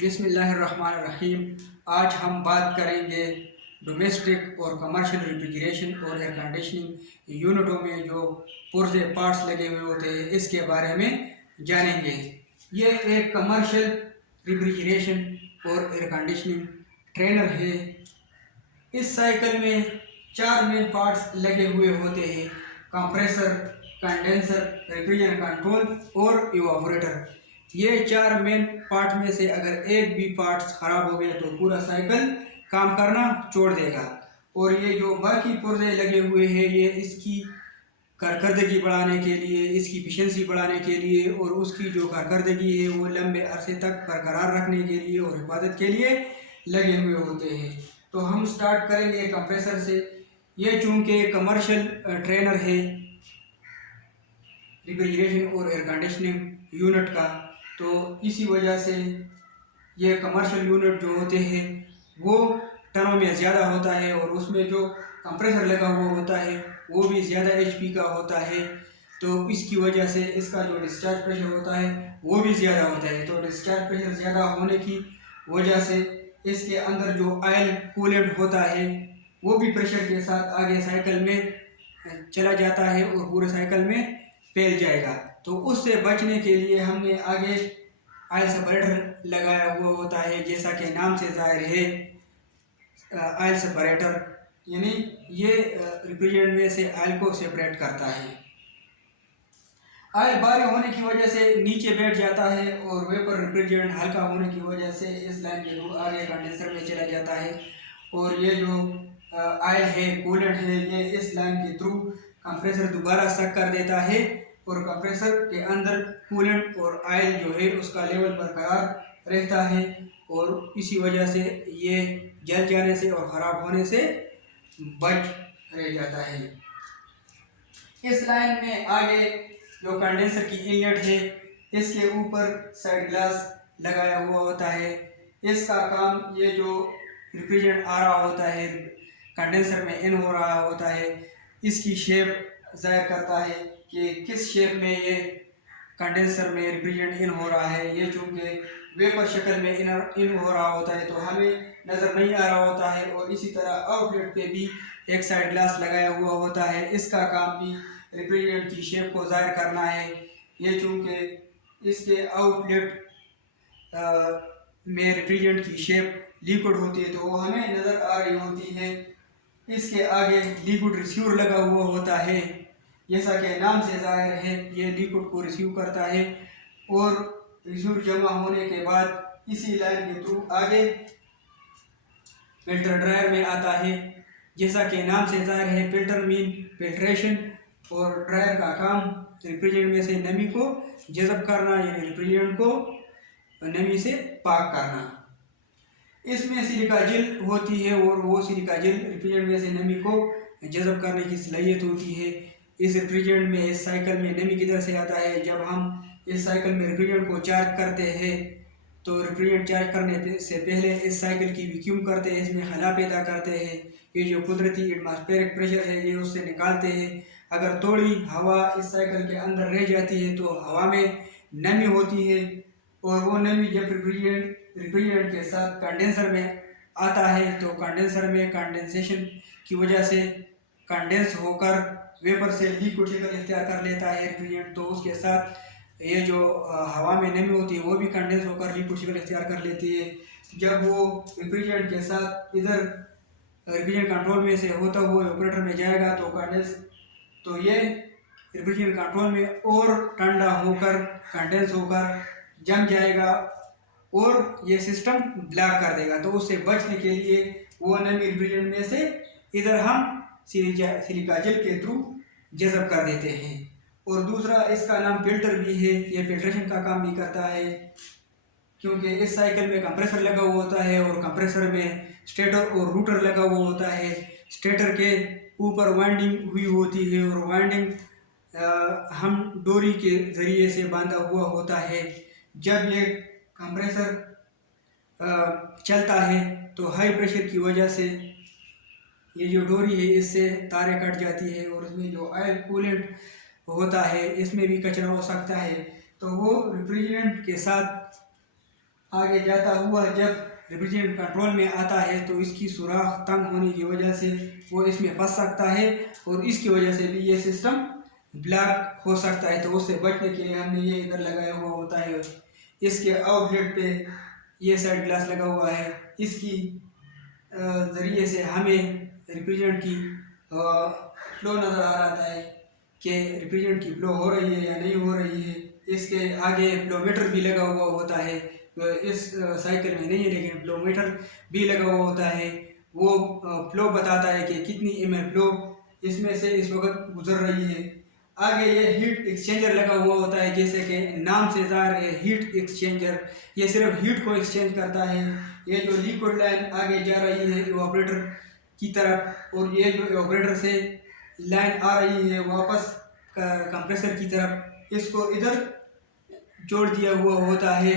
बिस्मिल्लाहिर्रहमानिर्रहीम। आज हम बात करेंगे डोमेस्टिक और कमर्शियल रेफ्रिजरेशन और एयर कंडीशनिंग यूनिटों में जो पुर्जे पार्ट्स लगे हुए होते हैं इसके बारे में जानेंगे। ये एक कमर्शियल रेफ्रिजरेशन और एयर कंडीशनिंग ट्रेनर है। इस साइकिल में 4 मेन पार्ट्स लगे हुए होते हैं: कंप्रेसर, कंडेंसर, रेफ्रिजरेशन कंट्रोल और इवापोरेटर। ये 4 मेन पार्ट में से अगर एक भी पार्ट्स खराब हो गया तो पूरा साइकिल काम करना छोड़ देगा। और ये जो बाकी पुर्जे लगे हुए हैं ये इसकी कारकर्दगी बढ़ाने के लिए, इसकी एफिशिएंसी बढ़ाने के लिए और उसकी जो कारकर्दगी है वो लंबे अरसे तक बरकरार रखने के लिए और हिफाजत के लिए लगे हुए होते हैं। तो हम स्टार्ट करेंगे कंप्रेसर से। ये चूँकि कमर्शियल ट्रेनर है रेफ्रिजरेशन और एयर कंडीशनिंग यूनिट का, तो इसी वजह से ये कमर्शियल यूनिट जो होते हैं वो टनों में ज़्यादा होता है और उसमें जो कंप्रेसर लगा हुआ होता है वो भी ज़्यादा एचपी का होता है। तो इसकी वजह से इसका जो डिस्चार्ज प्रेशर होता है वो भी ज़्यादा होता है। तो डिस्चार्ज प्रेशर ज़्यादा होने की वजह से इसके अंदर जो ऑयल कूलेंट होता है वो भी प्रेशर के साथ आगे साइकिल में चला जाता है और पूरे साइकिल में फैल जाएगा। तो उससे बचने के लिए हमने आगे ऑयल सेपरेटर लगाया हुआ होता है, जैसा कि नाम से जाहिर है ऑयल सेपरेटर, यानी ये रेफ्रिजरेंट में से ऑयल को सेपरेट करता है। ऑयल भारी होने की वजह से नीचे बैठ जाता है और वेपर रेफ्रिजरेंट हल्का होने की वजह से इस लाइन के थ्रू आगे कंडेंसर में चला जाता है और ये जो ऑयल है, कूलेंट है, ये इस लाइन के थ्रू कंप्रेसर दोबारा सक कर देता है और कंप्रेसर के अंदर कूलेंट और ऑयल जो है उसका लेवल बरकरार रहता है और इसी वजह से ये जल जाने से और ख़राब होने से बच रह जाता है। इस लाइन में आगे जो कंडेंसर की इनलेट है इसके ऊपर साइड ग्लास लगाया हुआ होता है। इसका काम ये जो रेफ्रिजरेंट आ रहा होता है कंडेंसर में इन हो रहा होता है, इसकी शेप जाहिर करता है कि किस शेप में ये कंडेंसर में रेफ्रिजरेंट इन हो रहा है। ये चूँकि वेपर शक्ल में इन हो रहा होता है तो हमें नज़र नहीं आ रहा होता है। और इसी तरह आउटलेट पे भी एक साइड ग्लास लगाया हुआ होता है, इसका काम भी रेफ्रिजरेंट की शेप को जाहिर करना है। ये चूँकि इसके आउटलेट में रेफ्रिजरेंट की शेप लिक्विड होती है तो वो हमें नज़र आ रही होती है। इसके आगे लिक्विड रिसीवर लगा हुआ होता है, जैसा कि नाम से जाहिर है ये लिक्विड को रिसीव करता है और रिसीवर जमा होने के बाद इसी लाइन के थ्रू आगे फिल्टर ड्रायर में आता है। जैसा कि नाम से जाहिर है फिल्टर मीन फिल्ट्रेशन और ड्रायर का काम रेफ्रिजरेंट में से नमी को जज़ब करना, यानी रेफ्रिजरेंट को नमी से पाक करना। इसमें सिलिका जेल होती है और वो सिलिका जेल रेफ्रिजरेंट में से नमी को जज़ब करने की सलाहियत होती है। इस रेफ्रिजरेंट में, इस साइकिल में नमी किधर से आता है? जब हम इस साइकिल में रेफ्रिजरेंट को चार्ज करते हैं तो रेफ्रिजरेंट चार्ज करने से पहले इस साइकिल की वैक्यूम करते हैं, इसमें खला पैदा करते हैं। ये जो कुदरती एटमॉस्फेरिक प्रेशर है ये उससे निकालते हैं। अगर थोड़ी हवा इस साइकिल के अंदर रह जाती है तो हवा में नमी होती है और वो नमी जब रेफ्रिजरेंट के साथ कंडेंसर में आता है तो कंडेंसर में कंडेंसेशन की वजह से कंडेंस होकर वेपर से लिक्विड शक्ल इख्तियार कर लेता है रेफ्रिजरेंट। तो उसके साथ ये जो हवा में नमी होती है वो भी कंडेंस होकर लिक्विड शक्ल इख्तियार कर लेती है। जब वो रेफ्रिजरेंट के साथ इधर रेफ्रिजरेंट कंट्रोल में से होता हुआ ऑपरेटर में जाएगा तो ये रेफ्रिजरेंट कंट्रोल में और ठंडा होकर कंडेंस होकर जम जाएगा और ये सिस्टम ब्लॉक कर देगा। तो उससे बचने के लिए वो नमी रेफ्रिजरेंट में से इधर हम सिलिका जेल के थ्रू जज़ब कर देते हैं। और दूसरा इसका नाम फिल्टर भी है, ये फिल्ट्रेशन का काम भी करता है क्योंकि इस साइकिल में कंप्रेसर लगा हुआ होता है और कंप्रेसर में स्टेटर और रूटर लगा हुआ होता है। स्टेटर के ऊपर वाइंडिंग हुई होती है और वाइंडिंग हम डोरी के ज़रिए से बांधा हुआ होता है। जब ये कंप्रेसर चलता है तो हाई प्रेशर की वजह से ये जो डोरी है इससे तारें कट जाती है और इसमें जो ऑयल कूलेंट होता है इसमें भी कचरा हो सकता है। तो वो रेफ्रिजरेंट के साथ आगे जाता हुआ जब रेफ्रिजरेंट कंट्रोल में आता है तो इसकी सुराख तंग होने की वजह से वो इसमें फंस सकता है और इसकी वजह से भी ये सिस्टम ब्लॉक हो सकता है। तो उससे बचने के लिए हमने ये इधर लगाया हुआ होता है। इसके आउटलेट पे ये साइड ग्लास लगा हुआ है। इसकी ज़रिए से हमें रेफ्रिजरेंट की फ्लो नज़र आ रहा है कि रेफ्रिजरेंट की फ्लो हो रही है या नहीं हो रही है। इसके आगे फ्लोमीटर भी लगा हुआ होता है, इस साइकिल में नहीं है लेकिन फ्लोमीटर भी लगा हुआ होता है। वो फ्लो बताता है कि कितनी ml फ्लो इसमें से इस वक्त गुजर रही है। आगे ये हीट एक्सचेंजर लगा हुआ होता है, जैसे कि नाम से ज़ाहिर है हीट एक्सचेंजर, ये सिर्फ हीट को एक्सचेंज करता है। ये जो लिक्विड लाइन आगे जा रही है इवापोरेटर की तरफ और ये जो इवापोरेटर से लाइन आ रही है वापस कंप्रेसर की तरफ, इसको इधर जोड़ दिया हुआ होता है।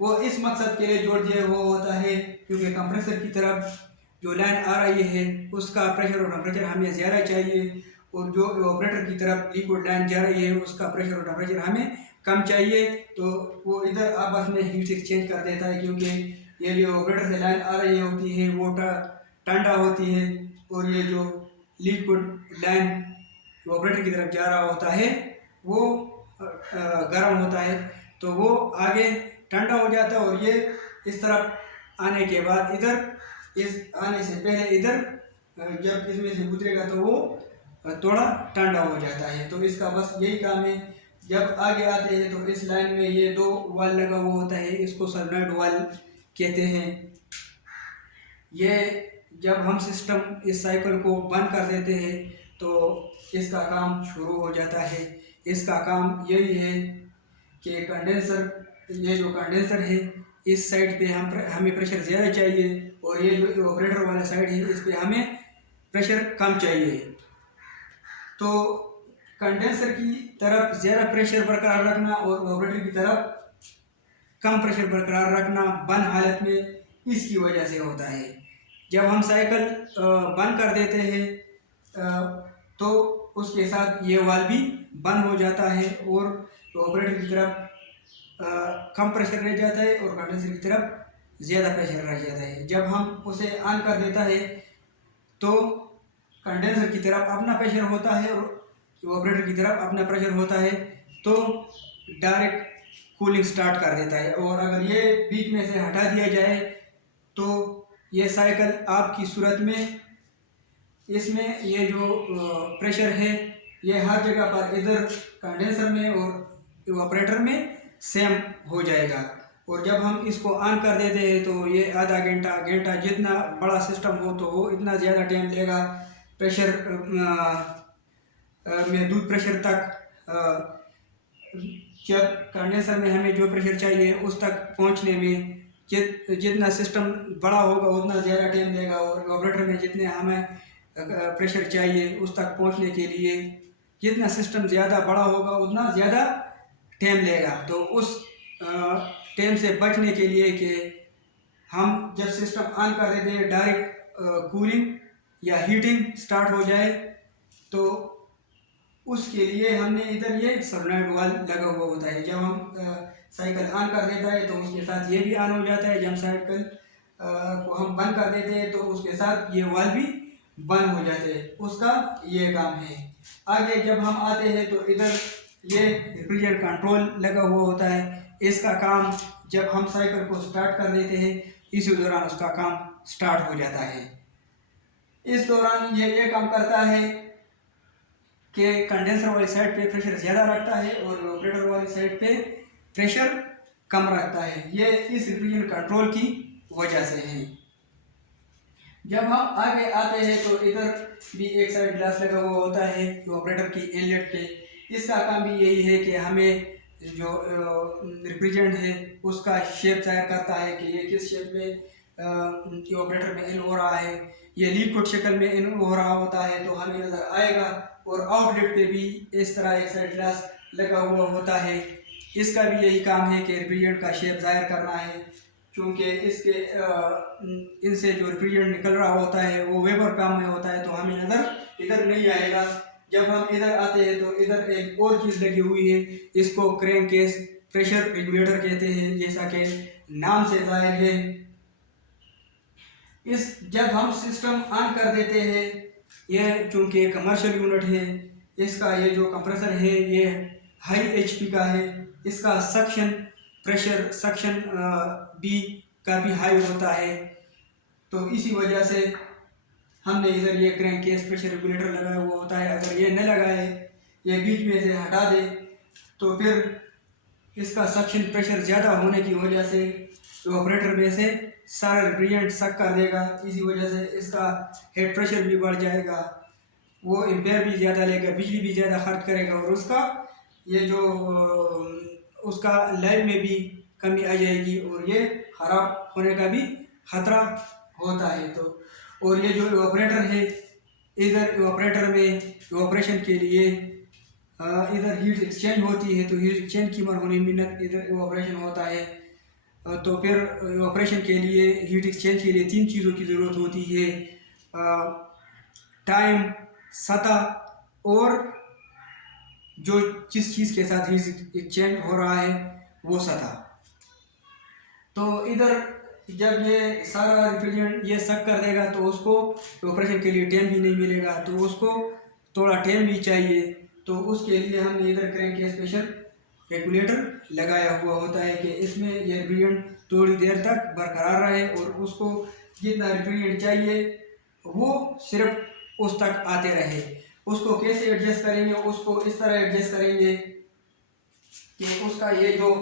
वो इस मकसद के लिए जोड़ दिया हुआ होता है क्योंकि कंप्रेसर की तरफ जो लाइन आ रही है उसका प्रेशर और टेम्परेचर हमें ज़्यादा चाहिए और जो इवापोरेटर की तरफ लिक्विड लाइन जा रही है उसका प्रेशर और टेम्परेचर हमें कम चाहिए। तो वो इधर आपस में हीट एक्सचेंज कर देता है क्योंकि ये जो इवापोरेटर से लाइन आ रही होती है वो ठंडा होती है और ये जो लिक्विड लाइन इवापोरेटर की तरफ जा रहा होता है वो गर्म होता है। तो वो आगे ठंडा हो जाता है और ये इस तरफ आने के बाद इधर इस आने से पहले इधर जब इसमें से गुजरेगा तो वो थोड़ा ठंडा हो जाता है। तो इसका बस यही काम है। जब आगे आते हैं तो इस लाइन में ये दो वाल लगा हुआ होता है, इसको सोलेनॉइड वाल कहते हैं। ये जब हम सिस्टम इस साइकिल को बंद कर देते हैं तो इसका काम शुरू हो जाता है। इसका काम यही है कि कंडेंसर, ये जो कंडेंसर है इस साइड पे हमें प्रेशर ज़्यादा चाहिए और ये जो इवापोरेटर वाला साइड है इस पे हमें प्रेशर कम चाहिए। तो कंडेंसर की तरफ ज़्यादा प्रेशर बरकरार रखना और इवापोरेटर की तरफ कम प्रेशर बरकरार रखना बंद हालत में इसकी वजह से होता है। जब हम साइकिल बंद कर देते हैं तो उसके साथ ये वाल्व भी बंद हो जाता है और इवापोरेटर की तरफ कम प्रेशर रह जाता है और कंडेंसर की तरफ ज़्यादा प्रेशर रह जाता है। जब हम उसे ऑन कर देता है तो कंडेंसर की तरफ अपना प्रेशर होता है और इवापोरेटर की तरफ अपना प्रेशर होता है, तो डायरेक्ट कूलिंग स्टार्ट कर देता है। और अगर ये बीच में से हटा दिया जाए तो ये साइकिल आपकी सूरत में इसमें ये जो प्रेशर है ये हर जगह पर इधर कंडेंसर में और इवापोरेटर में सेम हो जाएगा। और जब हम इसको ऑन कर देते हैं तो ये आधा घंटा जितना बड़ा सिस्टम हो तो वो इतना ज़्यादा टाइम लेगा प्रेशर में दूध प्रेशर तक। जब कंडेंसर में हमें जो प्रेशर चाहिए उस तक पहुंचने में जितना सिस्टम बड़ा होगा उतना ज़्यादा टाइम लेगा और इवापोरेटर में जितने हमें प्रेशर चाहिए उस तक पहुंचने के लिए जितना सिस्टम ज़्यादा बड़ा होगा उतना ज़्यादा टाइम लेगा। तो उस टाइम से बचने के लिए कि हम जब सिस्टम ऑन कर देते हैं डायरेक्ट कूलिंग या हीटिंग स्टार्ट हो जाए, तो उसके लिए हमने इधर ये सोलेनॉइड वाल्व लगा हुआ होता है। जब हम साइकिल ऑन कर देता है तो उसके साथ ये भी ऑन हो जाता है। जब साइकिल को हम बंद कर देते हैं तो उसके साथ ये वाल्व भी बंद हो जाते हैं। उसका ये काम है। आगे जब हम आते हैं तो इधर ये रेफ्रिजरेटर कंट्रोल लगा हुआ होता है। इसका काम जब हम साइकिल को स्टार्ट कर देते हैं इसी दौरान उसका काम स्टार्ट हो जाता है। इस दौरान ये काम करता है कि कंडेंसर वाली साइड पे प्रेशर ज़्यादा रखता है और इवापोरेटर वाली साइड पे प्रेशर कम रखता है। ये इस रेफ्रिजरेटर कंट्रोल की वजह से है। जब हम आगे आते हैं तो इधर भी एक साइड ग्लास लगा हुआ होता है इवापोरेटर की इनलेट पे। इसका काम भी यही है कि हमें जो रेफ्रिजरेंट है उसका शेप तैयार करता है कि ये किस शेप में इवापोरेटर में इन हो रहा है। ये लिक्विड शक्ल में इन हो रहा होता है तो हमें नज़र आएगा। और आउटलेट पे भी इस तरह एक साइड ग्लास लगा हुआ होता है। इसका भी यही काम है कि रेफ्रिजरेंट का शेप ज़ाहिर करना है, क्योंकि इसके इनसे जो रेफ्रिजरेंट निकल रहा होता है वो वेपर फॉर्म में होता है तो हमें नज़र इधर नहीं आएगा। जब हम इधर आते हैं तो इधर एक और चीज़ लगी हुई है, इसको क्रैंक केस प्रेशर रेगुलेटर कहते हैं, जैसा कि नाम से जाहिर है। इस जब हम सिस्टम ऑन कर देते हैं, यह चूँकि कमर्शियल यूनिट है, इसका ये जो कंप्रेसर है ये हाई एचपी का है। इसका सक्शन प्रेशर सक्शन भी काफ़ी हाई होता है। तो इसी वजह से हमने इधर ये क्रैंक केस प्रेशर रेगुलेटर लगाया हुआ होता है। अगर ये न लगाए, ये बीच में से हटा दे, तो फिर इसका सक्शन प्रेशर ज़्यादा होने की वजह से ऑपरेटर में से सारा रिफ्रिजरेंट सक कर देगा। इसी वजह से इसका हेड प्रेशर भी बढ़ जाएगा, वो एम्पेयर भी ज़्यादा लेगा, बिजली भी ज़्यादा खर्च करेगा, और उसका ये जो उसका लाइफ में भी कमी आ जाएगी, और ये ख़राब होने का भी खतरा होता है। तो और ये जो ऑपरेटर है, इधर ऑपरेटर में ऑपरेशन के लिए इधर हीट एक्सचेंज होती है, तो हीट एक्सचेंज की होने मिनट इधर ऑपरेशन होता है। तो फिर ऑपरेशन के लिए हीट एक्सचेंज के लिए 3 चीज़ों की ज़रूरत होती है, टाइम, सतह, और जो जिस चीज़ के साथ हीट एक्सचेंज हो रहा है वो सतह। तो इधर जब ये सारा रिफ्रिजरेंट ये सक कर देगा, तो उसको ऑपरेशन के लिए टाइम भी नहीं मिलेगा, तो उसको थोड़ा टाइम भी चाहिए। तो उसके लिए हमने इधर क्रैंक केस प्रेशर रेगुलेटर लगाया हुआ होता है कि इसमें ये रिफ्रिजरेंट थोड़ी देर तक बरकरार रहे, और उसको जितना रिफ्रिजरेंट चाहिए वो सिर्फ उस तक आते रहे। उसको कैसे एडजस्ट करेंगे, उसको इस तरह एडजस्ट करेंगे कि उसका ये जो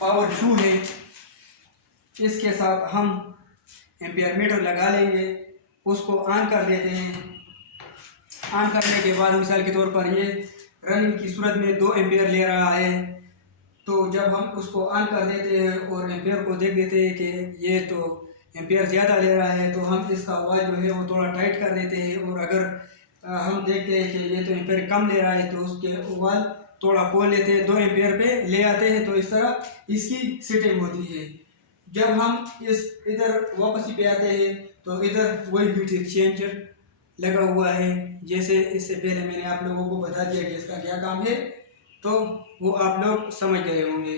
पावर शू है, इसके साथ हम एम्पियर मीटर लगा लेंगे, उसको ऑन कर देते हैं। ऑन करने के बाद मिसाल के तौर पर ये रनिंग की सूरत में 2 एम्पियर ले रहा है, तो जब हम उसको ऑन कर देते हैं और एम्पियर को देख देते हैं कि ये तो एम्पियर ज़्यादा ले रहा है, तो हम इसका आवाज़ जो है वो थोड़ा टाइट कर देते हैं। और अगर हम देखते हैं कि ये तो एम्पियर कम ले रहा है, तो उसके आवाज़ थोड़ा खोल लेते हैं, 2 एम्पियर पे ले आते हैं। तो इस तरह इसकी सेटिंग होती है। जब हम इस इधर वापसी पे आते हैं, तो इधर वही हीट एक्सचेंजर लगा हुआ है, जैसे इससे पहले मैंने आप लोगों को बता दिया कि इसका क्या काम है, तो वो आप लोग समझ गए होंगे।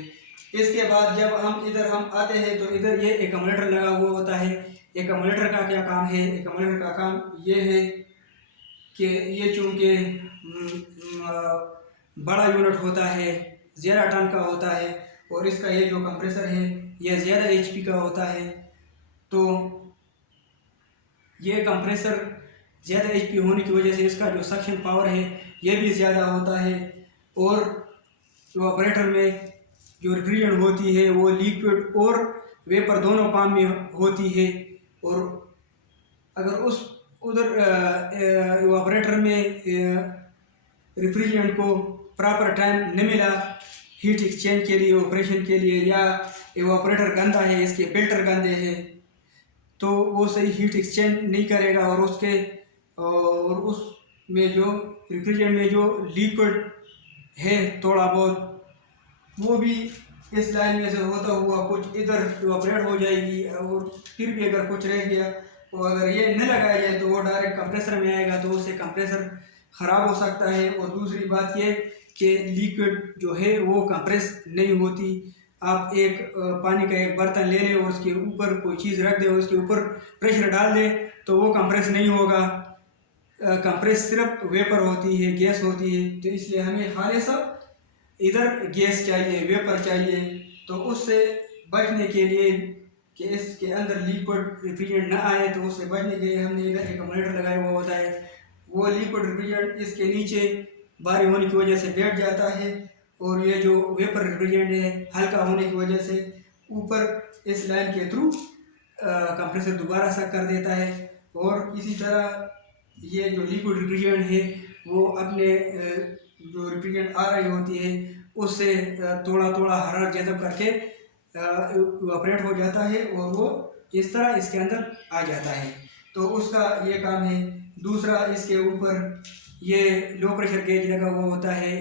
इसके बाद जब हम आते हैं, तो इधर ये एकम्युलेटर लगा हुआ होता है। एकम्युलेटर का क्या काम है? एकम्युलेटर का काम ये है कि ये चूँकि बड़ा यूनिट होता है, ज़्यादा टन का होता है, और इसका ये जो कंप्रेसर है ये ज़्यादा एचपी का होता है। तो ये कंप्रेसर ज़्यादा एचपी होने की वजह से इसका जो सक्शन पावर है ये भी ज़्यादा होता है। और जो ऑपरेटर में जो रिफ्रिजरेंट होती है वो लिक्विड और वेपर दोनों फॉर्म में होती है। और अगर उस उधर ऑपरेटर में रिफ्रिजरेंट को प्रॉपर टाइम न मिला हीट एक्सचेंज के लिए, ऑपरेशन के लिए, या ऑपरेटर गंदा है, इसके फिल्टर गंदे हैं, तो वो सही हीट एक्सचेंज नहीं करेगा, और उस में जो रिफ्रिजरेंट में जो लिक्विड है थोड़ा बहुत, वो भी इस लाइन में से होता हुआ कुछ इधर ऑपरेट हो जाएगी। और फिर भी अगर कुछ रह गया, तो अगर ये न लगाया जाए तो वो डायरेक्ट कंप्रेसर में आएगा, तो उससे कंप्रेसर ख़राब हो सकता है। और दूसरी बात ये कि लिक्विड जो है वो कंप्रेस नहीं होती। आप एक पानी का एक बर्तन ले लें और उसके ऊपर कोई चीज़ रख दें और उसके ऊपर प्रेशर डाल दें, तो वो कंप्रेस नहीं होगा। कंप्रेस सिर्फ वेपर होती है, गैस होती है। तो इसलिए हमें खालिस इधर गैस चाहिए, वेपर चाहिए। तो उससे बचने के लिए कि इसके अंदर लिक्विड रिफ्रिजरेंट ना आए, तो उससे बचने के लिए हमने इधर एक एक्यूमुलेटर लगाया हुआ होता है। वो लिक्विड रिफ्रिजरेंट इसके नीचे भारी होने की वजह से बैठ जाता है, और ये जो वेपर रिफ्रिजरेंट है हल्का होने की वजह से ऊपर इस लाइन के थ्रू कंप्रेसर दोबारा सा कर देता है। और इसी तरह ये जो लिक्विड रिफ्रिजरेंट है वो अपने जो रिफ्रिजरेंट आ रही होती है उससे थोड़ा थोड़ा हरारत जज़ब करके इवापोरेट हो जाता है, और वो इस तरह इसके अंदर आ जाता है। तो उसका ये काम है। दूसरा, इसके ऊपर ये लो प्रेशर गेज लगा हुआ होता है।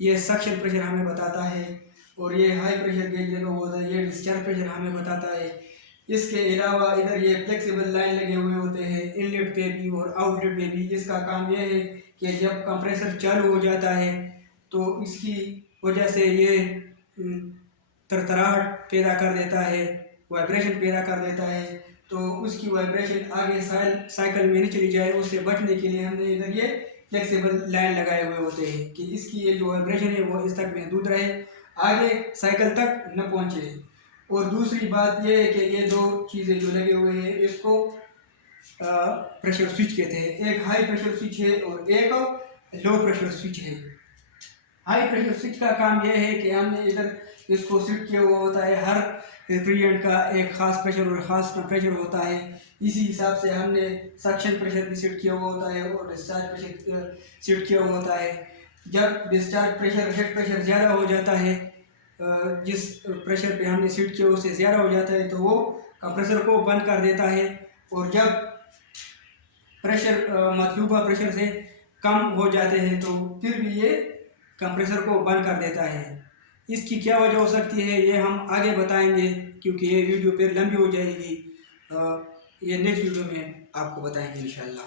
ये सक्शन प्रेशर हमें बताता है, और ये हाई प्रेशर गेज लगा हुआ होता है, ये डिस्चार्ज प्रेशर हमें बताता है। इसके अलावा इधर ये फ्लेक्सिबल लाइन लगे हुए होते हैं इनलेट पे भी और आउटलेट पे भी। इसका काम यह है कि जब कंप्रेसर चालू हो जाता है तो इसकी वजह से ये तरतराहट पैदा कर देता है, वाइब्रेशन पैदा कर देता है, तो उसकी वाइब्रेशन आगे साइकिल में नहीं चली जाए, उससे बचने के लिए हमने इधर ये फ्लेक्सिबल लाइन लगाए हुए होते हैं कि इसकी ये जो वाइब्रेशन है वो इस तक महदूद रहे, आगे साइकिल तक न पहुंचे। और दूसरी बात ये है कि ये दो चीज़ें जो लगे हुए हैं इसको प्रेशर स्विच कहते हैं। एक हाई प्रेशर स्विच है और एक लो प्रेशर स्विच है। हाई प्रेशर स्विच का काम यह है कि हमने इधर इसको सेट किया हुआ होता है, हर रेफ्रिजरेंट का एक ख़ास प्रेशर और ख़ास प्रेशर होता है, इसी हिसाब से हमने सक्शन प्रेशर भी सेट किया हुआ होता है और डिस्चार्ज प्रेशर सेट किया हुआ होता है। जब डिस्चार्ज प्रेशर हेड प्रेशर ज़्यादा हो जाता है, जिस प्रेशर पे हमने सेट किया उससे ज़्यादा हो जाता है तो वो कंप्रेसर को बंद कर देता है, और जब प्रेशर मतलूबा प्रेशर से कम हो जाते हैं तो फिर भी ये कंप्रेसर को बंद कर देता है। इसकी क्या वजह हो सकती है ये हम आगे बताएंगे, क्योंकि ये वीडियो फिर लंबी हो जाएगी। ये नेक्स्ट वीडियो में आपको बताएंगे इंशाल्लाह।